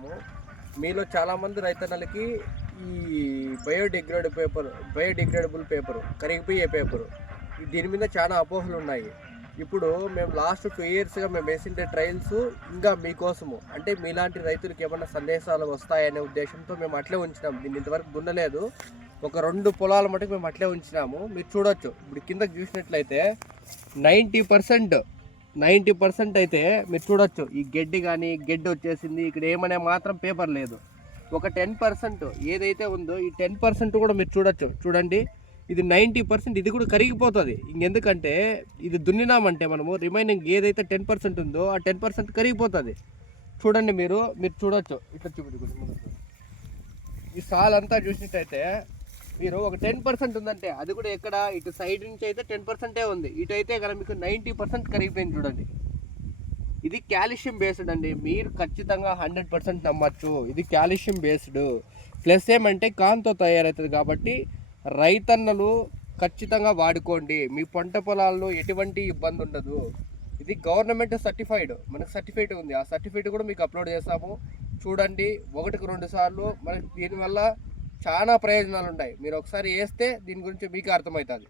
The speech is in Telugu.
చేస్తున్నాము. మీలో చాలామంది రైతన్నలకి ఈ బయోడిగ్రేడబుల్ పేపరు కరిగిపోయే పేపరు దీని మీద చాలా అపోహలు ఉన్నాయి. ఇప్పుడు మేము లాస్ట్ 2 ఇయర్స్గా మేము వేసిండే ట్రయల్స్ ఇంకా మీకోసము, అంటే మీలాంటి రైతులకి ఏమన్నా సందేశాలు వస్తాయనే ఉద్దేశంతో మేము అట్లే ఉంచినాము. దీన్ని ఇంతవరకు దున్నలేదు. ఒక 2 పొలాల మటుకు మేము అట్లే ఉంచినాము. మీరు చూడొచ్చు, ఇప్పుడు కిందకి చూసినట్లయితే 90% అయితే మీరు చూడొచ్చు. ఈ గడ్డి వచ్చేసింది. ఇక్కడ ఏమనే మాత్రం పేపర్ లేదు. ఒక 10% ఏదైతే ఉందో ఈ 10% కూడా మీరు చూడండి. ఇది 90% ఇది కూడా కరిగిపోతుంది. ఇంకెందుకంటే ఇది దున్నినామంటే మనము రిమైనింగ్ ఏదైతే 10% ఉందో ఆ 10% కరిగిపోతుంది. చూడండి, మీరు చూడొచ్చు. ఇట్లా చూపించుకోండి. ఈ సాల్ అంతా చూసినట్టయితే మీరు ఒక 10% ఉందంటే అది కూడా ఎక్కడ ఇటు సైడ్ నుంచి అయితే 10% ఉంది. ఇటు అయితే కనుక మీకు 90% కరిగిపోయింది. చూడండి, ఇది కాల్షియం బేస్డ్ అండి. మీరు ఖచ్చితంగా 100% నమ్మచ్చు. ఇది కాల్షియం బేస్డ్ ప్లస్ ఏమంటే కాన్తో తయారవుతుంది. కాబట్టి రైతన్నలు ఖచ్చితంగా వాడుకోండి. మీ పంట పొలాల్లో ఎటువంటి ఇబ్బంది ఉండదు. ఇది గవర్నమెంట్ సర్టిఫైడ్, మనకు సర్టిఫికేట్ ఉంది. ఆ సర్టిఫికేట్ కూడా మీకు అప్లోడ్ చేస్తాము. చూడండి, 1కి 2 సార్లు. మనకి దీనివల్ల చాలా ప్రయోజనాలు ఉన్నాయి. మీరు ఒకసారి వేస్తే దీని గురించి మీకు అర్థమవుతుంది.